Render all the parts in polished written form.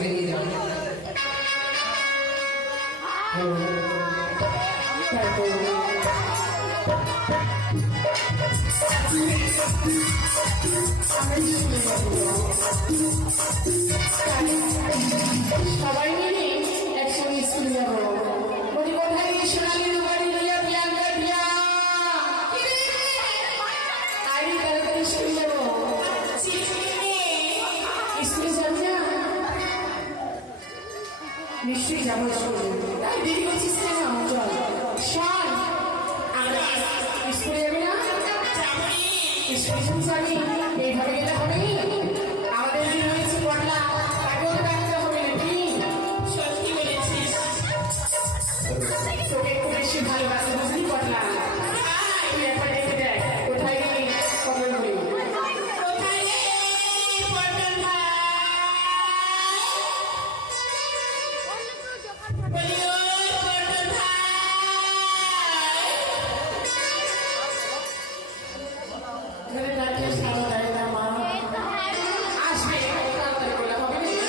বেরিয়ে যাবে। সবাই মিলে একসঙ্গে স্কুলে যাবো। বলি কোথায় সোনালি দুবারি লইয়া প্রিয়াঙ্কা প্রিয়া আইডি তাড়াতাড়ি স্কুলে যাবো। স্কুলে যাবি না? নিশ্চয়ই যাবো স্কুলে। তাই দেরি করছিস কেন? চল শোন, আমরা স্কুলে যাবি না? স্কুলে যাবি? এইভাবে গেলে হবে? আমাদের দিন হয়েছে পড়লা, তাকেও তো ডাকতে হবে নাকি? সত্যি বলেছিস, তোকে একটু বেশি ভালোবাসে বুঝলি পড়লা। তুই একবার দেখে দেখ কোথায় গেলি খবর বলি। কোথায় গেলি পটল ভাই? বলি ওই পটল ভাই। ধরে ডাকলে সারা দেয় না মা। আসবে তাড়াতাড়ি বলে হবে না?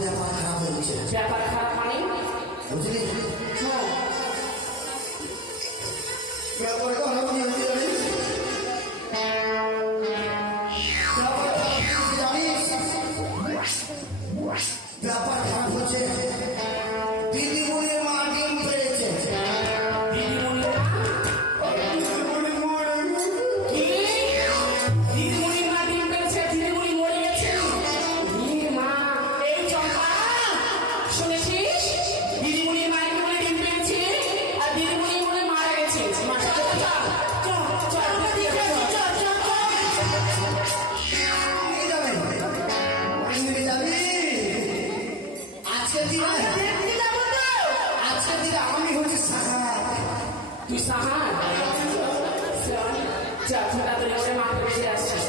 ব্যাপার খারাপ হয়েছে, ব্যাপার খারাপ মানে? বুঝলি? হ্যাঁ, ব্যাপারটা খারাপ কি হয়েছে জানিস? ব্যাপার খারাপ কি হয়েছে জানিস? ব্যাপার খারাপ হচ্ছে, দিদিমণির মা ডিম পেড়েছে। দিদিমণির মা? কি? দিদিমণির মা ডিম পেড়েছে, দিদিমণি মরে গেছে? দিদির মা, এই চম্পা, শুনেছিস? দিদিমণির মায়ের কোলে ডিম পেড়েছে, আর দিদিমণি মনে মারা গেছে। চল, চল, চল, চল, চল, চল, চল। নিয়ে যাবে, নিয়ে যাবি। আজকের দিনে আমি হচ্ছি সাহার। তুই সাহার? যা, তাড়াতাড়ি করে মাকে বেঁচে আসছিস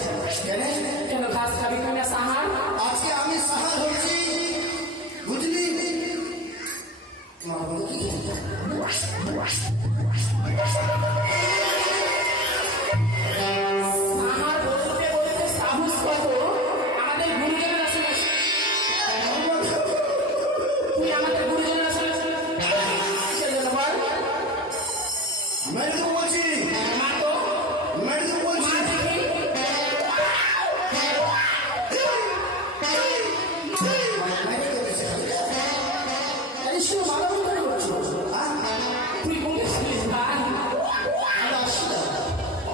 কেন? কেন? ঘাস খাবি তুই না সাহার? আজকে আমি সাহার হচ্ছি, বুঝলি? মা বলে কি? সাহার বলতে বলতে সাহস কত? আমাদের গুরুজনেরা শুনেছ? তুই আমাদের গুরুজনেরা শুনেছ? সেজন্য বল। মেরে তো বলছি, মা তো, মেরে তো বলছি। মা দেখি। মেরে তো বলছি। আরে শোনো, মারামারি করে করছো। তুই বলেছিলিস ভাই। আমি আসছি না। ও,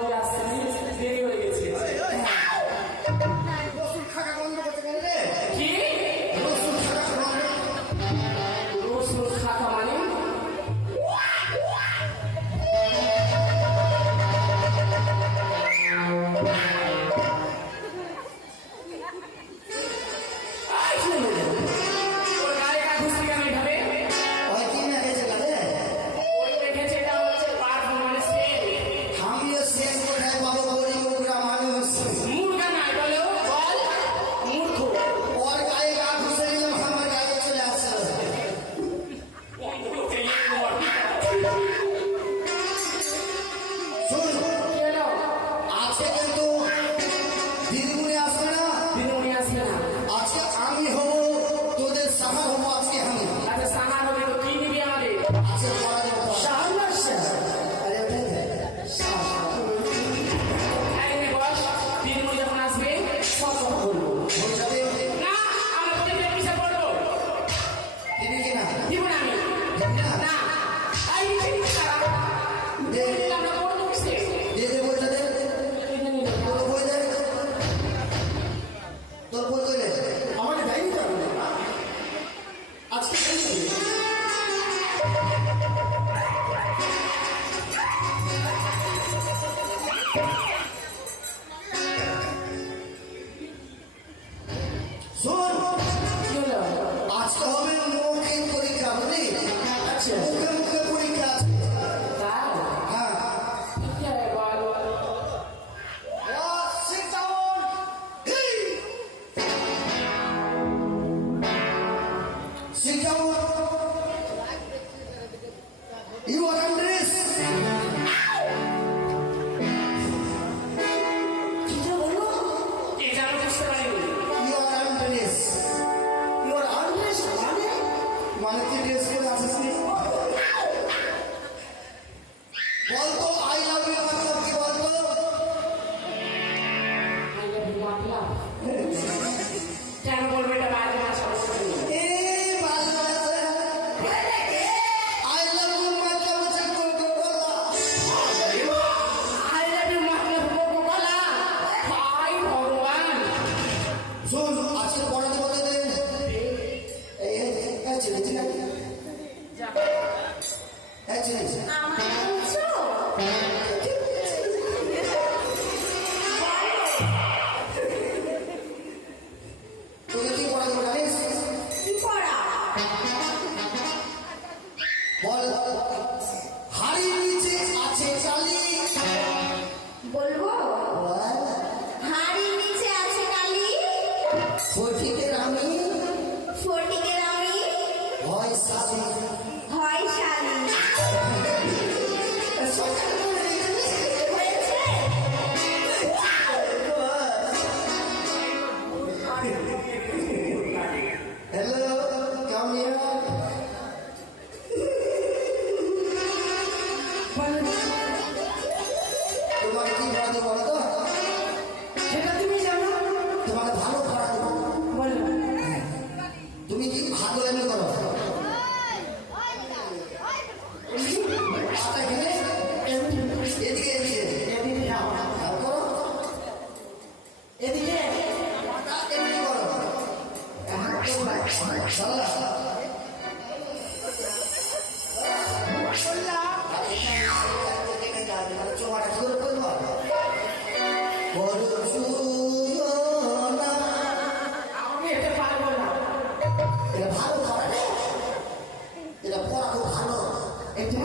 তুই আসছিস, দেরি হয়ে গেছে। রসুন খাকা বন্ধ করতে গেলে রে। কি? রসুন খাকা বন্ধ। রসুন খাতা মানে? আই, শুনে নে। ওর গায়ে গা ঘুষি কেন এইভাবে? ওই কি না হয়েছে গেলে? ওই দেখেছে, এটা হচ্ছে পারফিউম মানে scent। আমিও সেম কোথায় পাবো গরিব মুখরা মানুষ। মুর্গা নাই বলো, বল। মূর্খ। ওর গায়ে গা ঘুষে দিলাম, আমার গায়ে চলে আসছে। শোন, কি হলো? আজকে কিন্তু দিদিমণি আসবে না। দিদিমণি আসবে না। আজকে আমি হবো তোদের সাহা হবো। আজকে আমি আচ্ছা, সাহার হবে তো কি নিবি আমাদের? আজকে পড়া দেবো। সাহায্য। আরে ওটাই তো। এই নে বস, দিদিমণি যখন আসবে সব কথা বলবো। হয়ে যাবে। না, আমরা তোদের পিছিয়ে পড়বো। দিবি কি না? দিব না আমি। দিবি না? না। এই নিচে খারাপ। দে, আমরা পড়বো কিসে? দে দে বইটা দে। কিনে নিবো। তোর বই দে। তোর বই দে। আমাকে দেয়নি তো আপনি। আজকে খেলছি। শোন, কি হলো? আজকে হবে মৌখিক পরীক্ষা, বুঝলি? আচ্ছা। মুখে মুখে পরীক্ষা আছে। তাই? হ্যাঁ। কি হবে বল? Sit down. Hey. Sit down. You are Andres. কি যে বলো? এটা আমি বুঝতে পারিনি। You are Andres. You are Andres, মানে? মানে তুই ড্রেস করে আসিস নি? বলতো আই লাভ ইউ मतलब কি বলতো? I love you, Matla. কেন বলবো এটা বাইরে ভাষা বলতে নেই। এ ভালো আছে। I love you मतलब হচ্ছে কোকা-কোলা। I love you, মাতলা, কোকা-কোলা। হায় ভগবান। শোন, আজকে পড়াতে বলতে দে। এই ছেলে ছিল। যা, আমি এটা পারবো না। এটা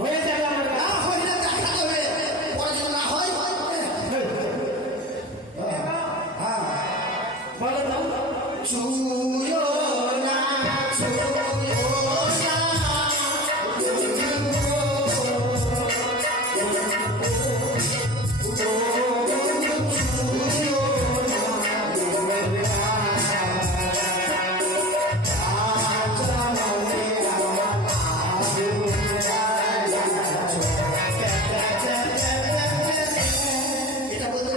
হয়ে যাবে আমার কাছে। বলো তো।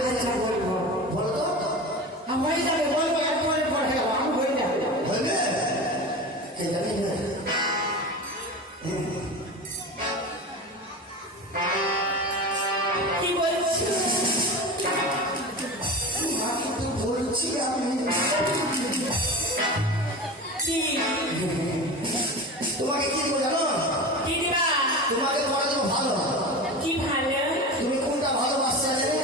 আচ্ছা বলবো। হয়ে যাবে বলবো, একবারে পড়ে গেল আমি হয়ে যাবে। কি বলছিস? বলছি আমি কি তোমাকে কি দেবো জানো? কি দিবা? তোমাকে পড়া দেবো ভালো। কি ভালো? তুমি কোনটা ভালোবাসতে জানে?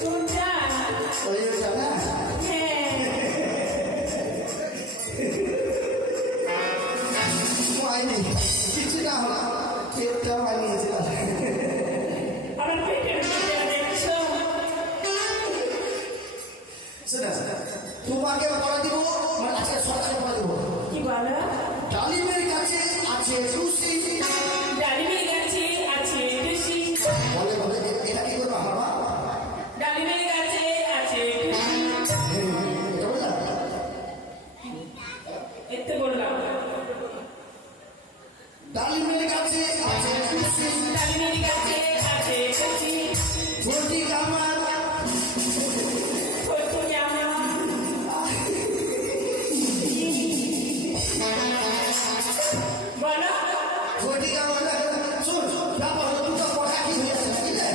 কোনটা? ওই ওইটা না? হ্যাঁ। হয়নি, কিছু না হলো, পেটটা বানিয়েছিল। আমার পেটের ভিতরে দেখছো? শোনা, তোমাকে পড়া দিব, মানে আজকে সকালে পড়া দিব। কি বলো? ডালিমের কাছে আছে রুচি। ডালিমের গাছে আছে টুসি। বলে বলে এটা কি করবো আমার মা? ডালিমের গাছে আছে টুসি। এটা বললাম? এতে বললাম। ডালিমের কাছে আছে রুচি। ডালিমের গাছে আছে টুসি। ফটি কামার ফটো জামা। বলো। ফটি কামার শোন, ব্যাপার হলো দুটো পড়া কি হয়েছে বুঝলে?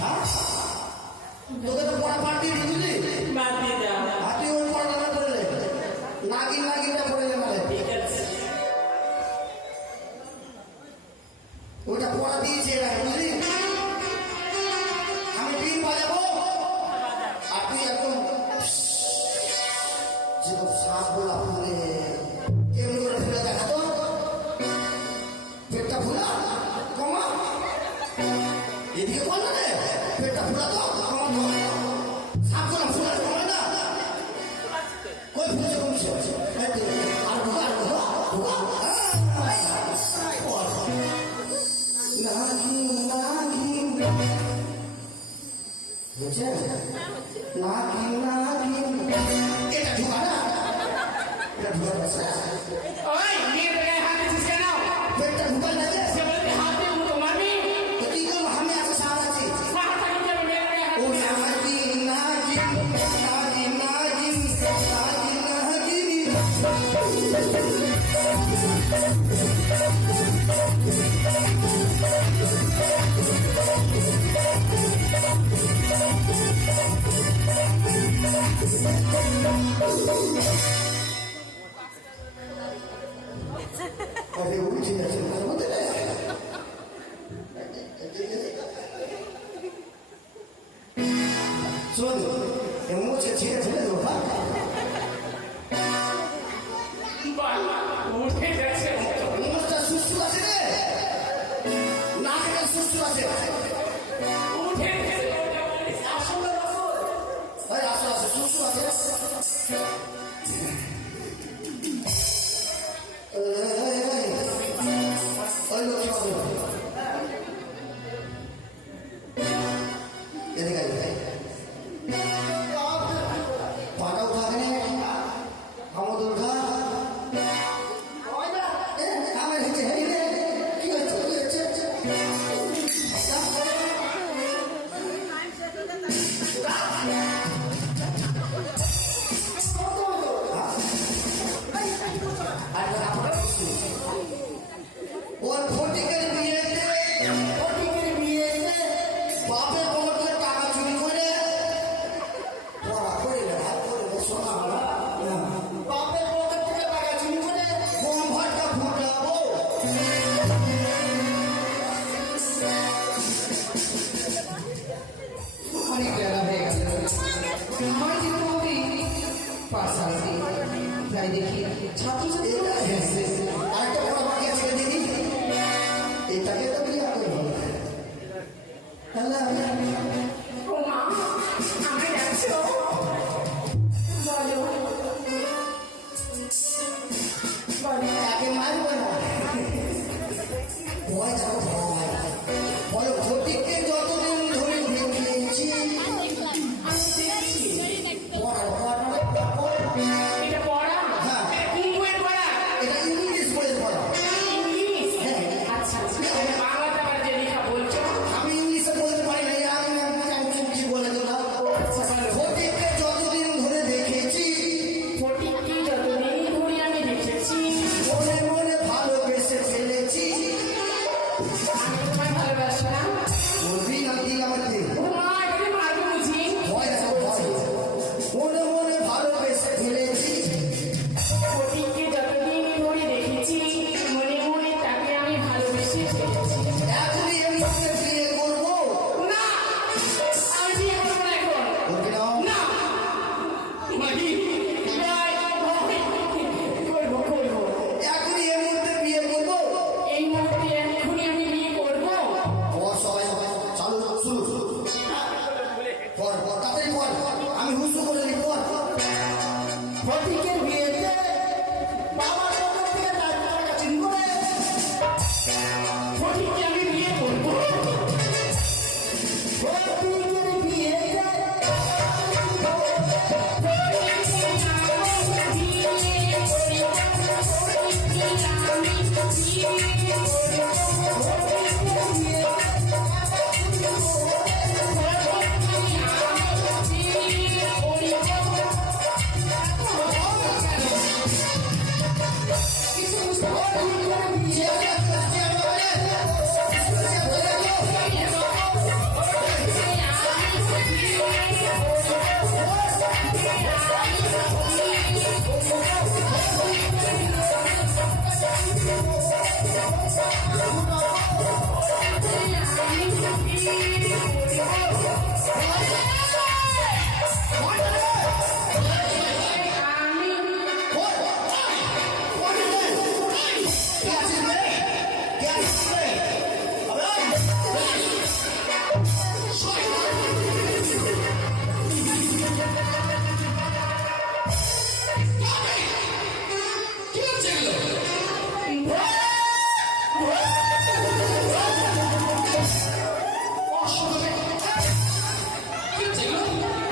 হ্যাঁ, তোকে তো পড়া পাল্টি বুঝলি? বাদ দিয়ে দাও। হাতি ওই পড়াটা না পড়লে নাগিনটা পড়ে যাবে। ঠিক আছে। ওইটা পড়া দিয়েছে এরা বুঝলি? আমি বিন বাজাবো আর তুই একদম যেরকম সাপ গোলা ফুলে কেমনি করে ফুলে দেখাতো, পেটটা ফুলা কমা, এদিকে বলো রে পেটটা ফুলা তো কমা তো, সাপ গোলা ফুলা কমা না, কই ফুলেছে কমছে, আর ঢোকা এটা ঢোকা না, এটা ঢোকা না, ওই মেয়ের গায়ে হাত দিচ্ছিস কেন? পেটটা ঢোকা না যে সে বলতে হাত দিয়ে মুখে মারবি? তো কি করবো, আমি আছে সারাচ্ছি। হাত থাকি যাবে মেয়ের গায়ে হাত ও দিচ্ছিস। নাগিন নাগিন নাগিন নাগিন নাগিন নাগিন আরে উঠে যাচ্ছে তার মধ্যে না। শোন, মুছে ছিঁড়ে ফেলে দেবো। বাবা, উঠে গেছে। মুখটা সুস্থ আছে রে, নাকটা সুস্থ আছে। উঠে গেছে। আসলে ওই আসো আসো সুস্থ আছে। ওই লক্ষ্মী বাবু এদিকে আয়। পাটা উঠাকে আমাদের ঘা আমার হেঁটে হেঁটে কি হচ্ছে ওর ফটিকের বিয়েতে বাপের পকেটে টাকা চুরি করে পড়া করে হাত করে শোনা বাপের পকেট থেকে টাকা চুরি করে বোম ভাটটা ফুটাবো। অনেক বেলা হয়ে গেল আমার যেতে হবে পাশাপাশি যাই দেখি ছাত্রছাত্রী আরেকটা বড় বাকি আছে দিদি, এটাকে তো বিয়ে করবো। হ্যালো ও মা আমাকে ডাকছো বলো বলো তাকে মারবো না, ভয় যাবো ভয়। বলো ফটিককে যতদিন ধরে দেখেছি এটা পড়া হ্যাঁ। কোন বইয়ের পড়া এটা ইংলিশ বইয়ের পড়া। ইংলিশ হ্যাঁ। আচ্ছা বাংলাতে আবার যে লেখা বলছো আমি ইংলিশে বলতে পারি না, আমি কি বলে দিলাম। ফটিককে যতদিন ধরে দেখেছি ফটিককে যতদিন ধরে আমি দেখেছি মনে মনে ভালোবেসে ফেলেছি। আমি তোমায় ভালোবাসলাম বলবি না দিল আমাকে ও মা এটাকে মারবো বুঝি ভয় আছে ভয়। মনে মনে ভালোবেসে ফেলেছি। ফটিককে যতদিন ধরে দেখেছি মনে মনে তাকে আমি ভালোবেসে ফেলেছি এখনই এই মুহূর্তে বিয়ে করবো। না আমি বিয়ে করবো না এখন বলবি না? না মাগি নাই, করবো করবো এখনই এই মুহূর্তে বিয়ে করবো। এই মুহূর্তে এক্ষুনি আমি বিয়ে করবো পর সবাই চালু শুরু পর পর তাড়াতাড়ি পর, আমি হুসু করে নি পর। ফটিকের বিয়েতে বাবার পকেট থেকে টাকা চুরি করে ফটিককে আমি বিয়ে করবো ফটিকের বিয়েতে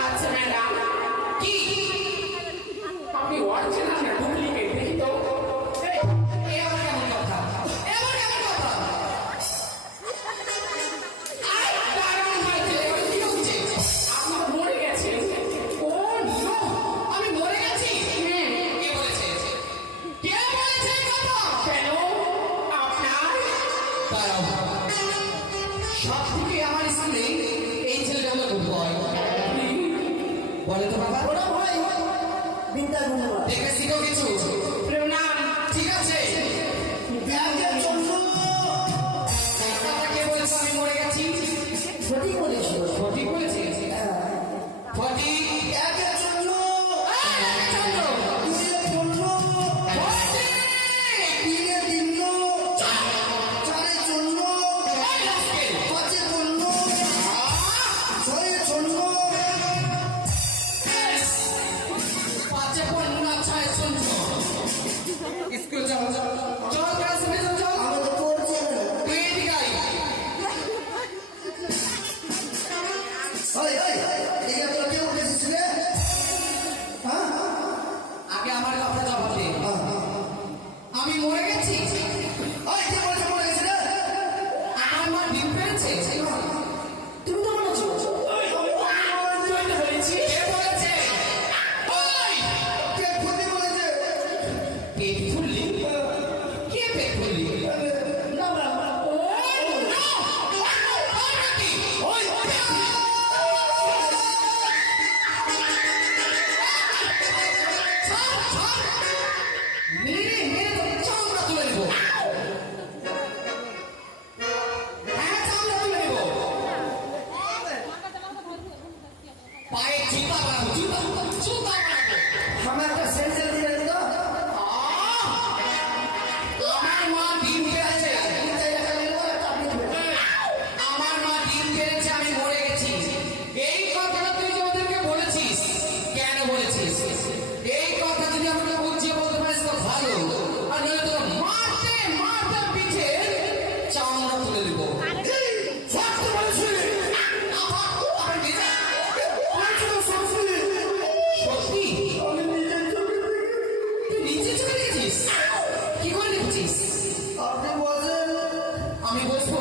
আচ্ছা ম্যাডাম কি আপনি অরিজিনাল না ডুপ্লিকেট দেখি তো এই আমার কেমন কথা এমন কেমন কথা আই দারুণ হয়েছে এবার কি হচ্ছে আপনি তো মরে গেছেন ও নো আমি মরে গেছি হ্যাঁ কে বলেছে এই কথা কেন আপনার দাঁড়াও, সব থেকে আমার স্কুলে এই ছেলেটা হলো গুড বয়। বলে তো বাবা, ওরা ভাই বিদ্যা গুণে দেখে শিখো কিছু। প্রণাম ঠিক আছে, ব্যাগের জন্য কথা কে বলেছে আমি মরে গেছি? ফটিক বলেছিল। ফটিক বলেছে? ফটিক ব্যাগের জন্য দুইয়ের জন্য তিনের জন্য চারের জন্য পাঁচের জন্য ছয়ের জন্য পাঁচে পড়লো না, ছয় শুনছো। স্কুল যাও, চল ক্লাস ভেতর চল। আমি তো পড়ছি না। তুই এদিকে আয়। ওই, এখানে তোরা কে উঠেছিস রে? মা ডিম পেরেছে? তুমি তো বলেছো বলেছি কে বলেছে? ওই! পেট ফুলতে বলেছে। পেট ফুললি? কে পেট ফুললি? না, না, না। ওই, মেরে মেরে তো চামড়া তুলে নেবো। হ্যাঁ, চামড়া তুলে নেবো। পায়ে জুতা বানাবো, জুতা বানাবো। আমার একটা সেন্সেল দিয়ে দিল। আমার মা ডিম পেরেছে। আমার মা ডিম পেরেছে, আমি মরে গেছি। এই কথাটা তুই যে ওদেরকে বলেছিস, কেন বলেছিস? এই কথা যদি আমাকে বুঝিয়ে বলতে পারিস তো ভালো, আর নইলে তোর মারতে মারতে পিঠে চামড়া তুলে দিব। সত্যি বলেছি। আমার নিজে বলছি তো সত্যি। সত্যি আমি নিজের চোখে দেখি। তুই নিচে চলে গেছিস? কি করে দেখছিস? আপনি বলছেন আমি বসবো?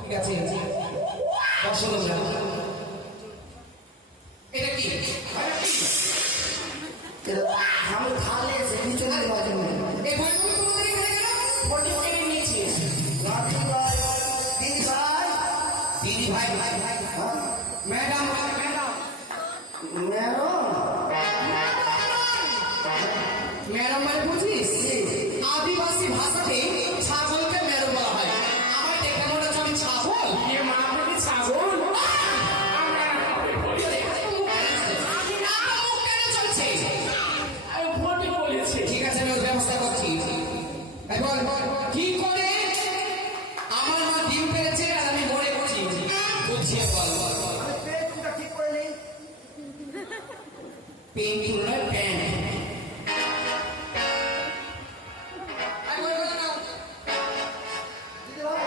ঠিক আছে, বসো তোমরা। এটা কি? আমি থাকলে এসে পিছনে বাজে এই বইগুলো তোমাদের এখানে কেন? ফটো কেটে নিয়েছি রাখি ভাই, দিদি ভাই, দিদি ভাই, হ্যাঁ, ম্যাডাম, ম্যাডাম, ম্যাডাম মানে বুঝিস? আদিবাসী ভাষাতে ছাগলকে ম্যাডাম বলা হয়। আমার দেখে মনে হচ্ছে আমি ছাগল। এ মা আপনাকে ছাগল আমার মুখ কেন চলছে? আমি ফটো বলেছি ঠিক আছে, আমি ওর ব্যবস্থা করছি। এখন কি করে আমার মা ডিম পেরেছে আর আমি মরে গেছি? বুঝিয়ে বল। আমি পেটটা ঠিক করে নিই। পেন্টিং নয়, প্যান্ট। দিদি ভাই,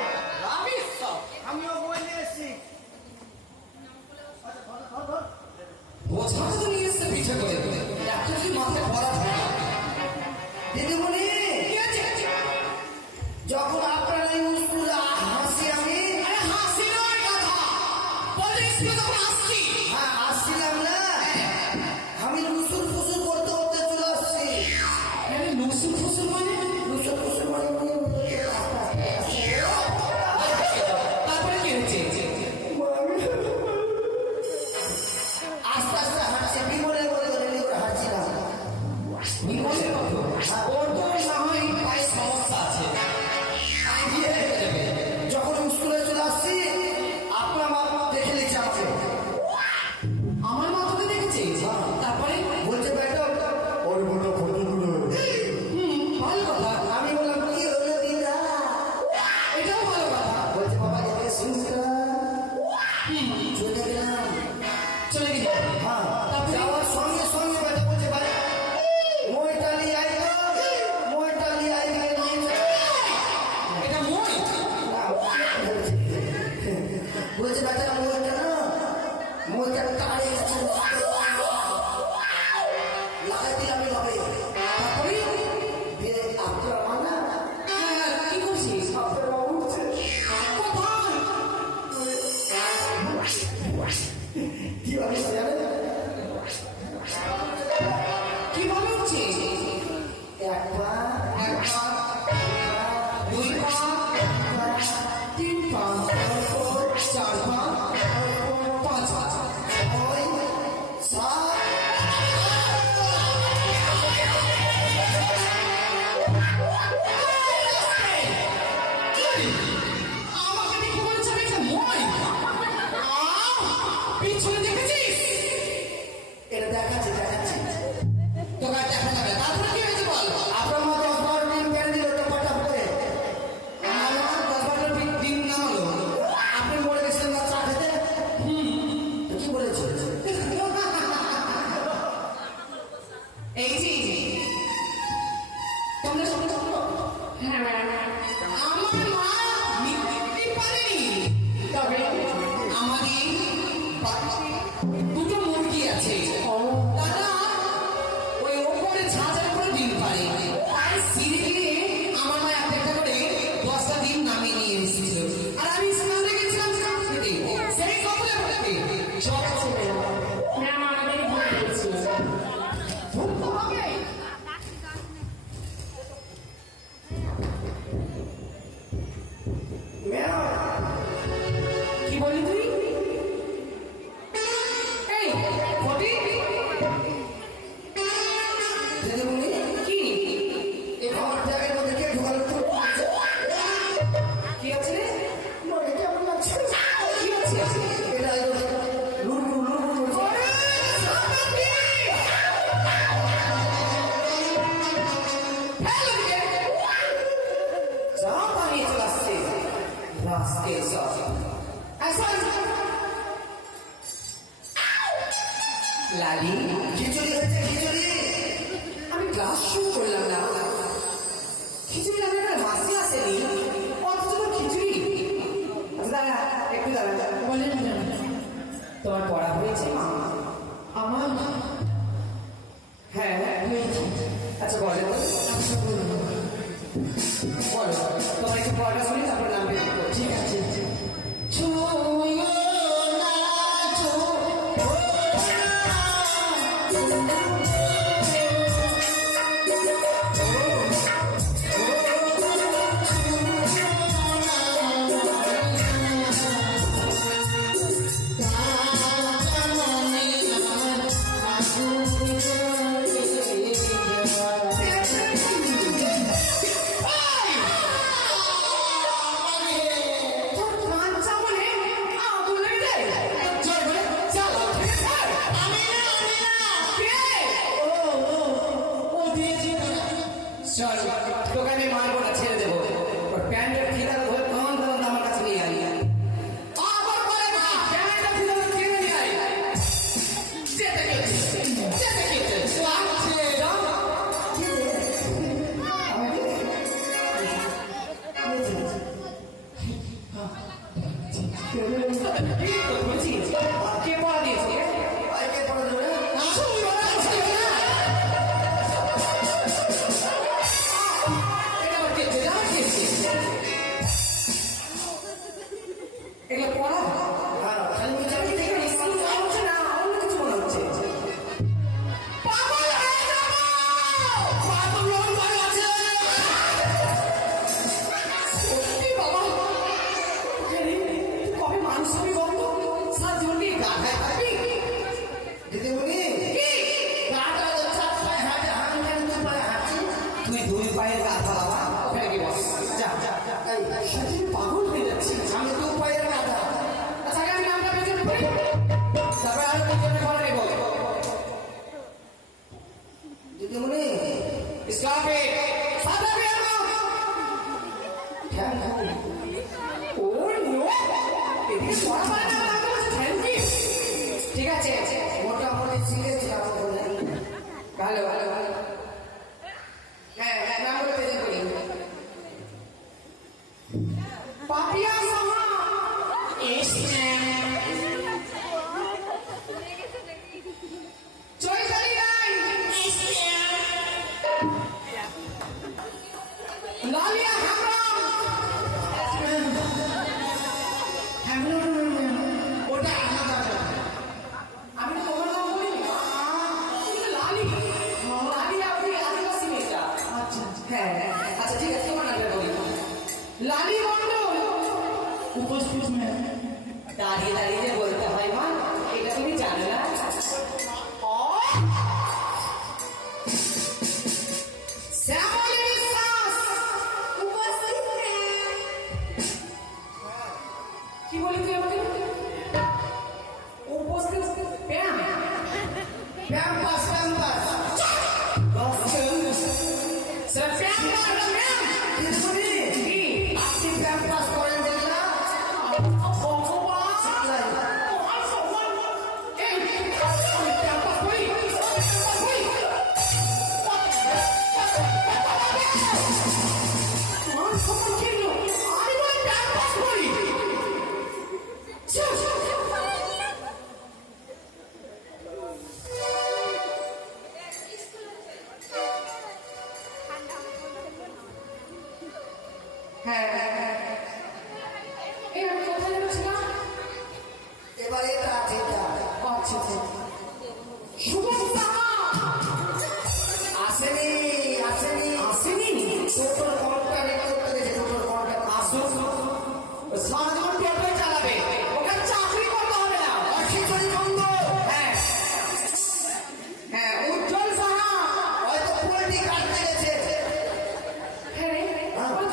আমিও বই নিয়ে এসেছি। আচ্ছা, ধর, ধর, ধর। বোঝা তো নিয়ে এসছে পিঠে করে, একটা যদি মাথায় পড়া থাকে। দিদিমণি, কি আছে? যখন আপনার এই স্কুলে হাসি আমি আরে হাসি নয় কথা, বলে স্কুলে তখন আসছি। হ্যাঁ আসছিলাম না, আমি লুসুর ফুসুর করতে করতে চলে আসছি। আরে লুসুর ফুসুর মানে? লুসুর ফুসুর মানে তারপরে কি হচ্ছে? আস্তে আস্তে হাঁটছে, বিমলে বলে রেডি করে হাঁটছিলাম। বিমলের মতো? ওর তো না হয় পায়ে সমস্যা আছে। তাই দিয়ে হয়ে যাবে। যখন স্কুলে চলে আসছি, আপনার মা দেখে নিচ্ছে আমাকে। রাস্কেল সব লালি খিচুড়ি হয়েছে খিচুড়ি। আমি ক্লাস শুরু করলাম না খিচুড়ি রান্নার একটা মাসি আসেনি অথচ তোর খিচুড়ি আচ্ছা দাঁড়া একটু দাঁড়া বলেন না। তোমার পড়া হয়েছে মা আমার হ্যাঁ হ্যাঁ হয়েছে। আচ্ছা বলে তো আচ্ছা বলুন। বলো তোমার একটু পড়াটা শুনি তারপর নাম বের করো। ঠিক আছে। ছুঁয়ো না, ছুঁয়ো তোর কাঁচা বলে আগুন লেগে যায়। চল বলে চল ও দিয়েছি। চল তোকে আমি মারবো না ছেড়ে দেবো ওর প্যান্টের ফিতা ধরে তখন তখন আমার কাছে নিয়ে আই আবার করে না প্যান্টের ফিতা ধরে কিনে নিয়ে আই যেতে গেছে লাগছে যাও কি তো বলছিস কে পড়া দিয়েছে আজকে পড়া দেবে না? এটা আবার কে জামা খেয়েছে এগুলো পড়া হ্যাঁ, খালি মিঠে আমি দেখে স্কুল যাওয়া হচ্ছে না অন্য কিছু মনে হচ্ছে পাগল হয়ে যাবো পাগল লোক ভালো আছে সত্যি বাবা আরে, তুই কবে মানুষ হবে বলতো সারা জীবন কি গাধায় থাকবি দিদিমণি কি গাটা চার পায়ে হাঁটে, আমি কেন দু পায়ে হাঁটছি? তুই দুই পায়ের গাধা বাবা ওখানে কি বস যা এই, সত্যি পাগল হয়ে যাচ্ছিস আমি দু পায়ের গাধা। আচ্ছা আগে আমি নামটা পেছনে পড়ি তারপরে আরো পেছনে পড়া নেব দিদিমণি স্টপ ইট সাদা বেরো ঠ্যাং খাও। ও নো এদিকে পড়া পারে না আমাকে বলছে থ্যাংক ইউ ঠিক আছে মোটামুটি শিখেছি আমার বলে। ভালো ভালো ভালো হ্যাঁ হ্যাঁ নামগুলো পেছনে পড়ি পাপিয়া সাহা এস চৈতালি রায় লালিয়া হামরাম ওটা আমার গাধা। আমি তোমার নাম বলি লালি লালি আপনি আদিবাসী মেয়েটা আচ্ছা হ্যাঁ আচ্ছা ঠিক আছে তোমার নামটা বলি লালি মন্ডল উপস্থিত ম্যাম। দাঁড়িয়ে দাঁড়িয়ে যে বলতে হয় মা এটা তুমি জানো না শ্যামলী বিশ্বাস উপস্থিত কি বলি তুই আমাকে উপস্থিত প্যাম প্যাম্পাস, প্যাম্পাস। স্যার প্যাম ম্যাম দিদিমণি, কি আপনি প্যাম্পাস করেন দেখলা? এবার এটা আছে এটা। আসেনি, আসেনি। টোটোর কন্ট্রাক্ট রেখে উঠে গেছে, টোটোর কন্ট্রাক্ট। সারাজীবন টোটোই চালাবে ওখানে চাকরি করতে হবে না খিচুড়ি বন্ধ। হ্যাঁ হ্যাঁ উজ্জ্বল সাহা হয়তো পোল্ট্রি কাটতে গেছে। হ্যাঁ রে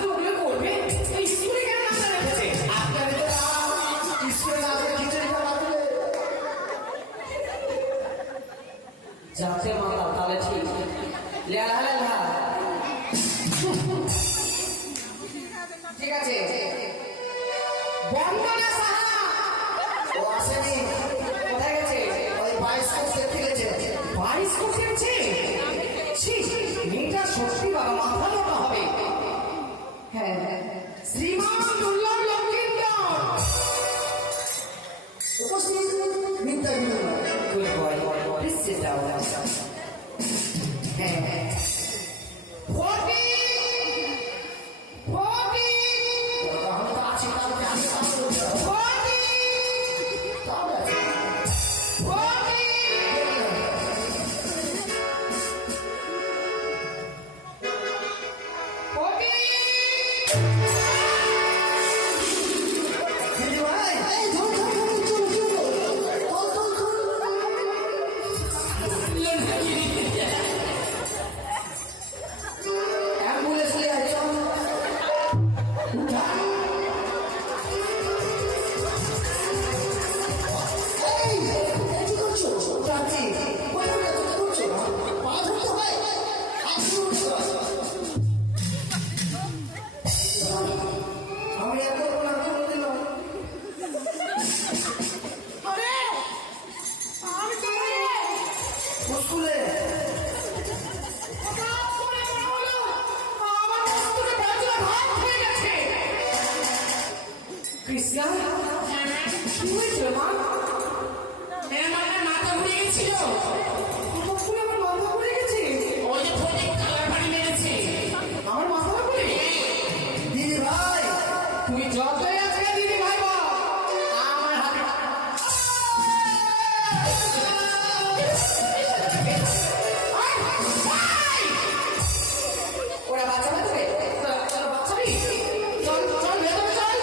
ওগুলো করবে এই স্কুলে কেন নামটা রেখেছে আপনার ভিতরে স্কুলে না করে খিচুড়িটা বাঁধলে। যাতে মাতা তাহলে ঠিক লেলা লেলা ঠিক আছে বন্দনা সাহা ও আসেনি, কোথায় গেছে? ওই বায়োস্কোপ দেখতে গেছে। বায়োস্কোপ দেখছে? ছি, মেয়েটা সত্যি বাবা মাথা মোটা হবে। হ্যাঁ, শ্রীমান দুর্লভ লক্ষ্মীন্দর। উপস্থিত মিথ্যা বিনোদন। Good boy. Please sit down. হ্যাঁ। ফটিক! ফটিক! আমি তো আছি, তাহলে আমি কাজ করতে হবে। ফটিক! তাহলে আছে। দিদি ভাই, এই ধর, ধর, ধর, চলো, চলো। চল, চল, চল। অ্যাম্বুলেন্স নিয়ে আয়, চল। উঠা। এই, কি করছো? যাচ্ছি। কোথায় যাচ্ছো? কি করছো? পা ধরতে হয়? হাত দিয়ে উঠতে হয়। আমি এত বড় আগুন দিলাম। আরে! আমি চলে গেলে! স্কুলে হঠাৎ করে মনে হলো, আমার মস্তকে বাজরা ঘাত হয়ে গেছে। কৃষ্ণা, কি হয়েছিল মা? আমার মাথা ঘুরে গেছিল। হঠাৎ করে আমার মাথা ঘুরে গেছে। ওই যে ফটিক কালার বাড়ি মেরেছে। আমার মাথা ঘুরে? দিদি ভাই, তুই যতই আজকে দিদি ভাই বল, আমার হাতে ওরা বাঁচাবে তোকে? তোরা বাঁচাবি? চল চল ভেতরে চল।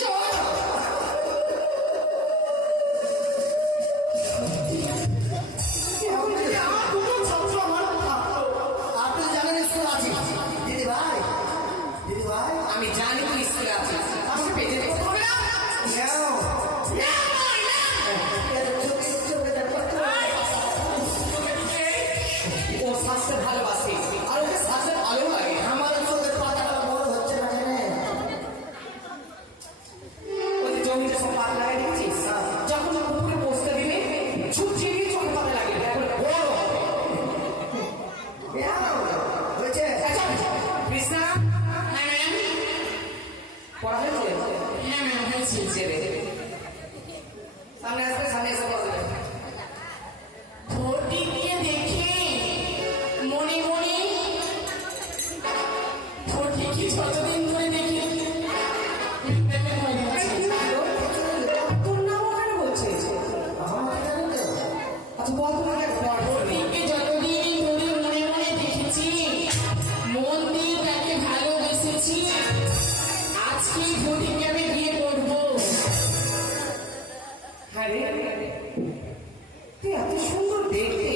চল। আমার দুটো ছাত্র আমার থাকতো। আপনি জানেন স্কুল আছে। দিদি ভাই, দিদি ভাই, আমি জানি তুই স্কুলে আছিস, আমাকে পেতে দেখতে হবে না। নাও। এর চোখে চোখে দেখো তো। ও শাস্তে ভালোবাসে আর ওকে শাস্তে ভালো লাগে। আমার চোখের পাতাটা বড় হচ্ছে না কেন? ওদের জমিতে সব পাতা লাগাই দেখেছিস? যখন যখন পুকুরে বসতে দিবে ছুটছে দিয়ে চোখে পাতা লাগে এখন বড় হবে। নাও। হয়েছে? কৃষ্ণা হ্যাঁ ম্যাম, পড়া হয়েছে? হ্যাঁ ম্যাম হয়েছে। ছেড়ে সামনে আসবে, সামনে এসে বসবে। ফটিককে দেখে মনে মনে ফটিককে যতদিন ধরে দেখি প্রেমে হয়ে গেছে। তোর নাম ওখানে বলছে? আমাকে জানেন তো? আচ্ছা বল তো আগে পড়। ফটিককে যতদিন ধরে মনে মনে দেখেছি, মন দিয়ে তাকে ভালোবেসেছি, আজকে ফটিককে আমি বিয়ে করবো। হ্যাঁ রে, তুই এত সুন্দর দেখতে,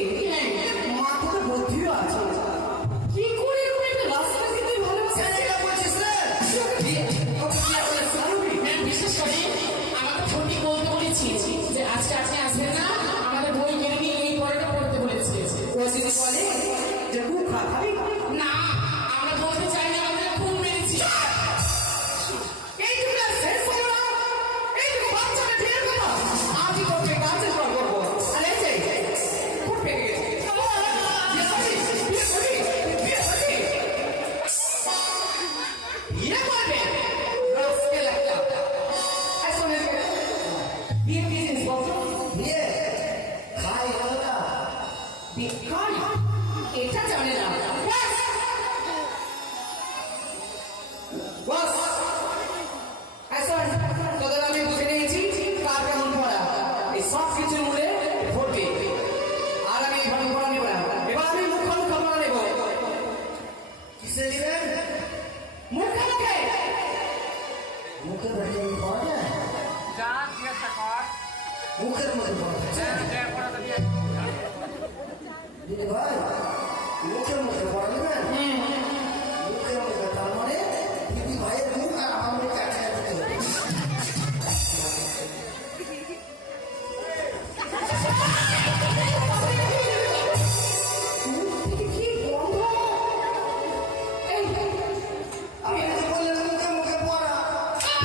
মাথাটা বুদ্ধিও আছে। কি করে এরকম একটা রাস্তা দিয়ে তুই ভালোবাসা এটা বলছিস রে? ম্যাম বিশেষ করে আমাকে ফটিক বলতে বলেছি যে আজকে আপনি আসবেন না, আমাদের বই কিনে নিয়ে এই পড়াটা পড়তে বলেছে। ও যদি বলে যে খুব খাবি না, আমরা বলতে চাই না আমাদের খুব মেরেছি। এইটুকু শেষ হলো না, এইটুকু বাচ্চাটা ঢের কথা। আমি তোকে কাছে করবো আর এই যে খুব পেকে গেছে। বিয়ে করবি? বিয়ে করবি? বিয়ে করবি? বিয়ে করবে? রাস্কেল একটা। এই শোন এদিকে। বিয়ে কি জিনিস বলতো? বিয়ে খাই গেল না। বিয়ে খাই? এটা জানে না। ব্যাস। বস, এই শোন, তোদের আমি বুঝে নিয়েছি কার কেমন পড়া। এই সব কিছুর মূলে ভোটে। আর আমি এইভাবে পড়া নেব না। এবার আমি মুখ্য পড়া নেব। কিসে দিবেন? মুখে মুখে। মুখে ভেঙে পড়া যায়? মুখের মধ্যে পড়া যায়। দিদি ভাই, মুখের মধ্যে পড়া নেবেন? মুখের মধ্যে, তার মানে দিদি ভাইয়ের মুখ আর আমার মুখ একসাথে দিতে হবে। মুখ থেকে কি গন্ধ? এই, আপনি যে বললেন মুখে মুখে পড়া, এই,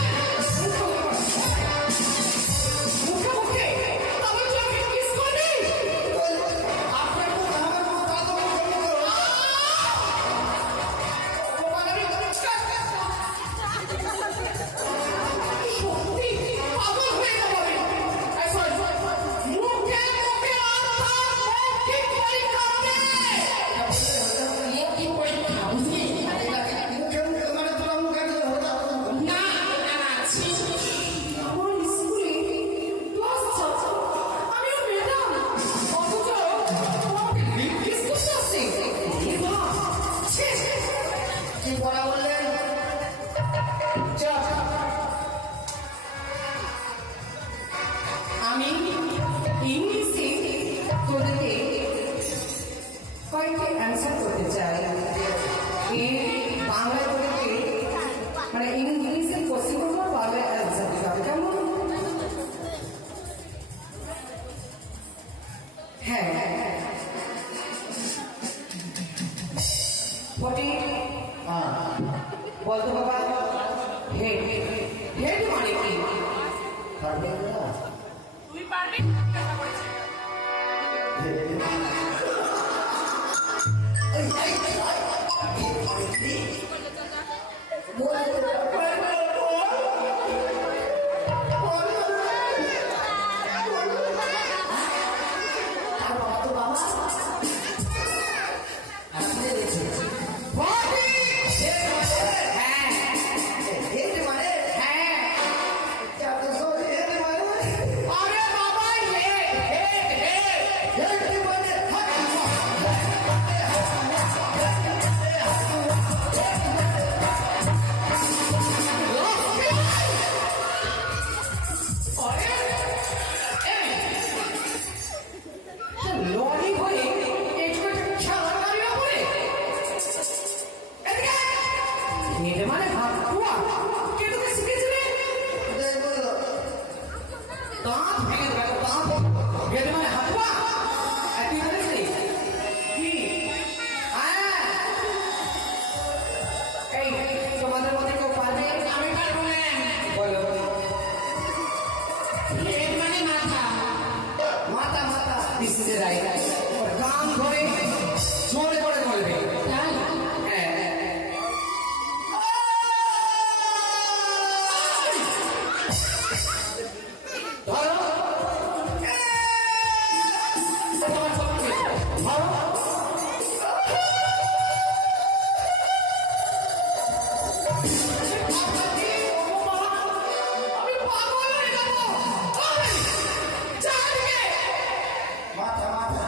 হেড মানে কি? পারবে না? তুই পারবি কথা বলেছে এই, এই, এই, পারে কি? বলতে পারবে না, আর বাবা তো বাবা। আসলে দেখছি। হ্যাঁ হেড মানে? হ্যাঁ চাপ তো হেড মানে? আরে বাবা হেড হেড হেড হেড মানে হাত। লরি হয়ে একটু খেলা গাড়ি ওপরে এদিকে হেড মানে হাত কুয়া কে তোকে শিখেছিলি? কোথায় বললো? দাঁত ভেঙে দেবে দাঁত হেড মানে হাত কুয়া আর তুই বলেছিলি কি? হ্যাঁ এই তোমাদের মধ্যে কেউ পারবে? আমি পারবো না বলো হেড মানে মাথা মাথা মাথা। দিস ইজ রাইট কান ধরে জোরে করে বলবে তাই হ্যাঁ ধরো তোমার পক্ষে ধরো আমি পাগল হয়ে যাবো চালিয়ে মাথা মাথা।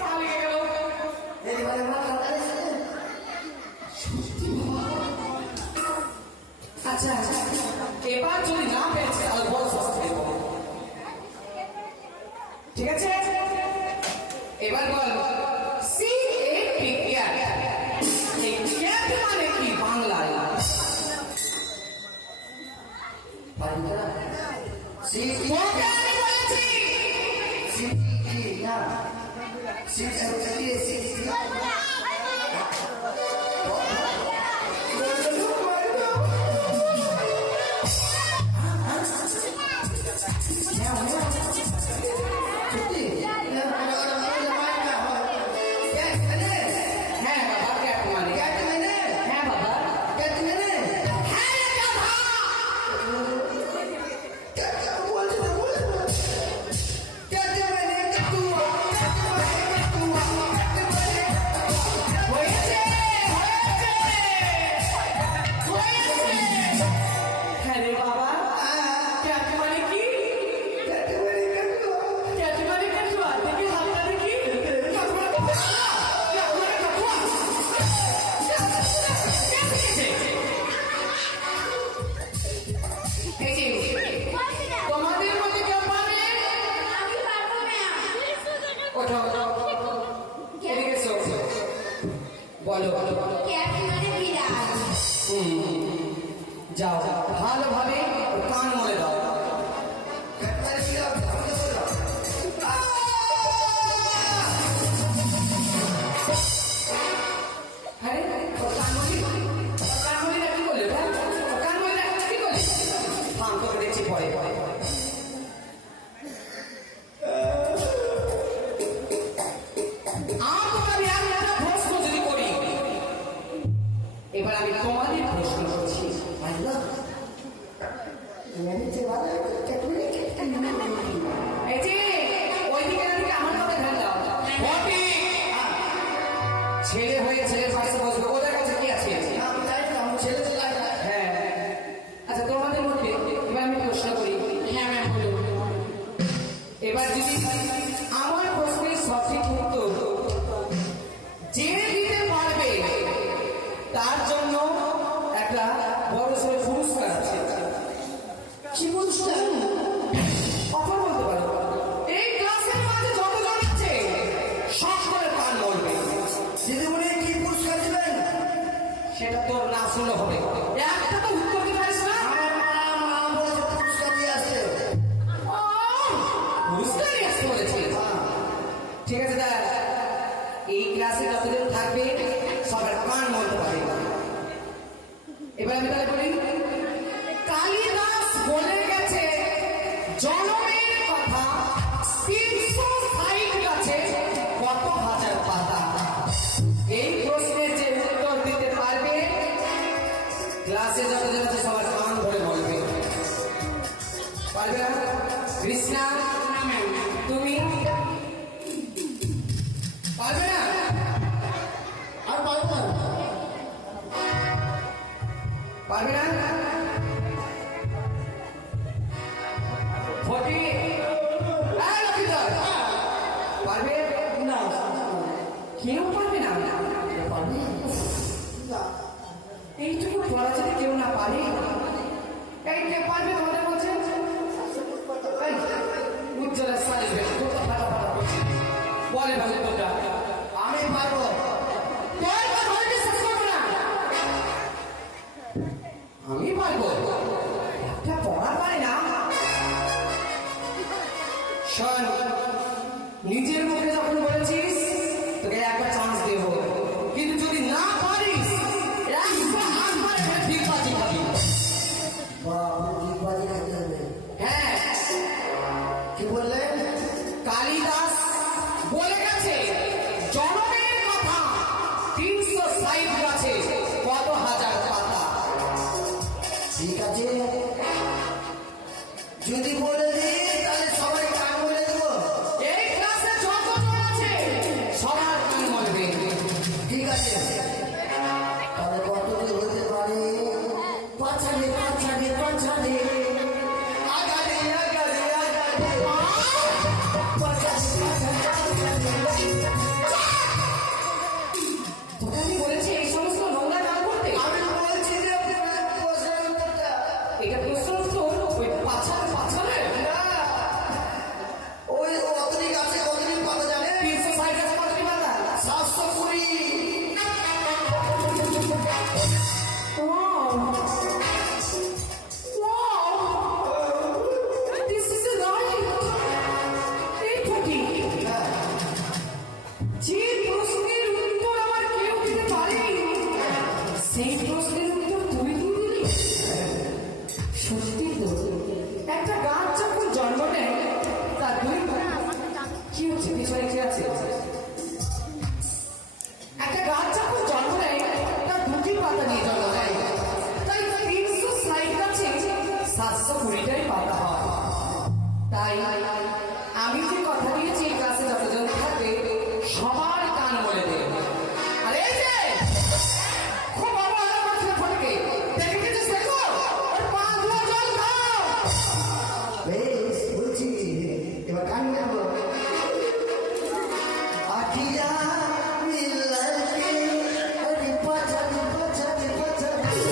পালিয়ে গেল হেড মানে মাথা দাঁড়িয়েছে। আচ্ছা এবার যদি না পেরেছে তাহলে বড় শাস্তি দেবো ঠিক আছে এবার বল সি এ পি ক্যাট এই ক্যাট মানে কি বাংলায় পারবে না? সিটি তোকে আমি বলেছি সিটি না। City city. হ্যাঁ বাবা ক্যাট মানে হ্যাঁ বাবা হ্যাঁ গাধা হয়েছে হয়েছে হ্যাঁ রে বাবা ক্যাট মানে কি ক্যাট মানে কাটুয়া দেখি হাতটা দেখি কাটুয়া কাটুয়া কাটুয়া এই যে তোমাদের মধ্যে কেউ পাবে ওঠো এদিকে এসো বলো যাও ভালোভাবে কান মলে দাও আরে ওর কানমলিটা কি করলে কানমলিটা কি করলে থাম তোকে দেখছি পরে আমি একটা প্রশ্ন যদি করি এবার আমি তোমাদের প্রশ্ন করছি এই যে ওইদিকে দিকে আমার কথা ধ্যান দাও বটি ছেলে হয়ে ছেলের পাশে বসবে ওদের কাছে কি আছে হ্যাঁ আচ্ছা তোমাদের মধ্যে এবার আমি প্রশ্ন করি হ্যাঁ ম্যাম বলুন এবার যদি আমার প্রশ্নের সঠিক উত্তর যে দিতে পারবে তার জন্য একটা বড় সড়ো পুরস্কার আছে কি পুরস্কার? অফার বলতে পারো এই ক্লাসের মাঝে যতজন আছে সকলের কান বলবে দিদিমণি কি পুরস্কার দিবেন? সেটা তোর না শুনলে হবে একটা তো উত্তর দিতে পারিস না আমার মা বলেছে পুরস্কার দিয়ে আসছে। পুরস্কার নিয়ে আসতে বলেছে ঠিক আছে দাদা এই ক্লাসে যতজন থাকবে সবার কান বলতে পারে এবার আমি তাহলে বলি কালিদাস জনমের কথা 360 গাছে কত হাজার পাতা। এই প্রশ্নের যে উত্তর দিতে পারবে ক্লাসে যত জন আছে সবার কান ধরে বলবে। পারবে না? কৃষ্ণা তুমি পারবে না? আর পারবো না। পারবে না? ফটি পারবে না কেউ পারবে না? পারবি না। এইটুকু পড়া যদি কেউ না পারে, এই কে পারবে তোমাদের বলছে? এই, উজ্জ্বলা সালিশ বেশ কোথা ফাটা ফাটা করছে। বলে ভালো তোমরা আমি পারবো। তোর কথা আমি বিশ্বাস করবো না। আমি পারবো? একটা পড়া পারে না। শোন, নিজের মুখে যখন বলেছিস তোকে একটা চান্স দেব, কিন্তু যদি না পারিস একবার ডিগবাজি খাবি। ডিগবাজি খেতে হবে। হ্যাঁ, কি বললেন? কালিদাস বলে গেছে জনমের কথা 360 গাছে কত হাজার পাতা। ঠিক আছে, যদি বলে দিই তাহলে সবাই কান বলে দেবো। এই ক্লাসে যতজন আছে সবার কান বলবে। ঠিক আছে, তাহলে কতদিন হতে পারে? পাঁচালে পাঁচালে পাঁচালে আগালে আগালে আগালে পাঁচালে পাঁচালে তোকে আমি বলেছি এই সমস্ত নোংরা কাজ করতে। আমি বলছি যে প্রশ্নের উত্তরটা এটা প্রশ্ন তো ওই পাছালে পাছালে না, ওই অতনি গাছে কতনি পাতা জানে? 360 গাছে কতটি পাতা? 720। Wow! Wow! This is right! এই ফটি, যে প্রশ্নের উত্তর আমার কেউ দিতে পারেনি, সেই প্রশ্নের উত্তর তুই দিয়ে দিলি। সত্যি তো, একটা গাছ যখন জন্ম নেয় তার দুই কি হচ্ছে পিছনে কি আছে? একটা গাছ যখন জন্ম নেয় তার দুটি পাতা নিয়ে জন্ম নেয়, তাই 360 গাছে 720টাই পাতা হয়। তাই আমি যে কথা দিয়েছি এই ক্লাসে যতজন থাকবে সবার কান বলে দেবে। আর এই যে খুব অবহেলা করছে ফটকে, দেখে কিছু শেখো, ওর পা ধোয়া জল খাও। বেশ, বলছি এবার গান গাবো। আখিরা মিলাকে আরে পাঁচালে পাঁচালে পাঁচালে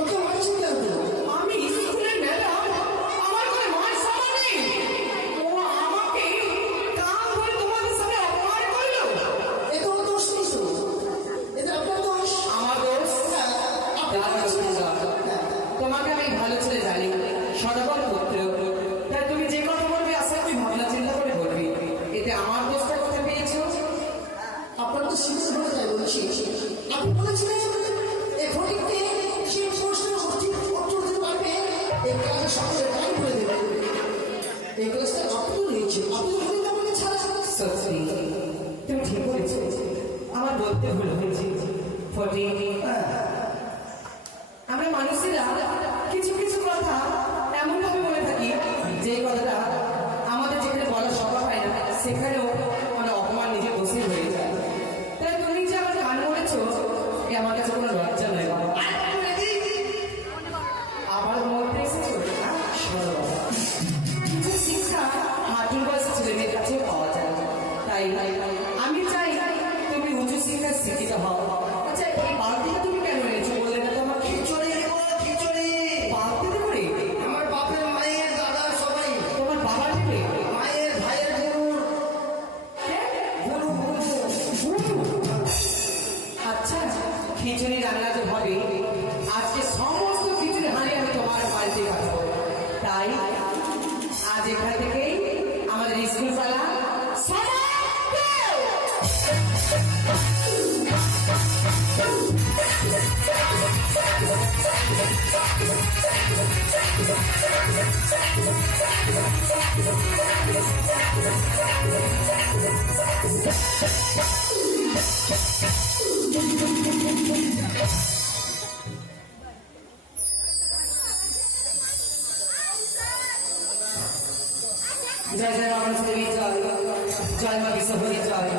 ওকে মারছি কেন তো? আমি স্কুলের ম্যাডাম, আমার করে মার সামনে নেই। ও আমাকে কান ধরে তোমাদের সামনে অপমান করলো। এ তো ওর দোষ নেই তো। এটা আপনার দোষ। আমার দোষ? হ্যাঁ, দাদা আপনার দোষ। শুনছো? হ্যাঁ। তোমাকে আমি ভালো ছেলে জানি, সদাগর পুত্র। তাই তুমি যে কথা বলবে আশা করি ভাবনা চিন্তা করে বলবি। এতে আমার দোষটা কোথায় পেয়েছো? আপনার তো শিখতে হবে তাই বলছি। আপনি বলেছিলেন এই ফটিককে সেই প্রশ্নের উত্তর দিতে পারবে, এই ক্লাসে সকলে তাই বলে দেবে। এই ক্লাসটা আপনি নিয়েছেন, আপনি তো বলেন আমাকে ছাড়া ছাড়া। সত্যি তুমি ঠিক বলেছো, আমার বলতে ভুল হয়েছে। ফটি, আমরা মানুষেরা কিছু কিছু কথা এমন ভাবে বলে থাকি যে কথাটা আমাদের যেখানে বলা সম্ভব হয় না সেখানেও মানে অপমান নিজের দোষী হয়ে যায়। তাই তুমি যে আমার গান বলেছো এ আমার কাছে কোনো লজ্জা নয় বাবা। আবার মরতে এসেছো না? শোনো বাবা, কিছু শিক্ষা হাঁটুর বয়সে ছেলে মেয়ের কাছে পাওয়া যায়। তাই আমি চাই তুমি উঁচু শিক্ষার শিক্ষিত হও। আচ্ছা, এই বালতিটা তুমি কেন এনেছো বললে না তো আমাকে? খিচুড়ি দেবো, খিচুড়ি। বালতিতে করে আমার বাপের মায়ের দাদা সবাই তোমার বাবা নেবে? মায়ের ভাইয়ের গরুর হ্যাঁ? গরু গরু গুরু। খিচুড়ি রান্না যে হবে, আজকে সমস্ত খিচুড়ি হাঁড়ি আমি তোমার বাড়িতে পাঠাবো। তাই আজ এখান থেকেই আমাদের স্কুল পালা জয় জয় মা জয় জয় মা বিশ্বহরি জয়।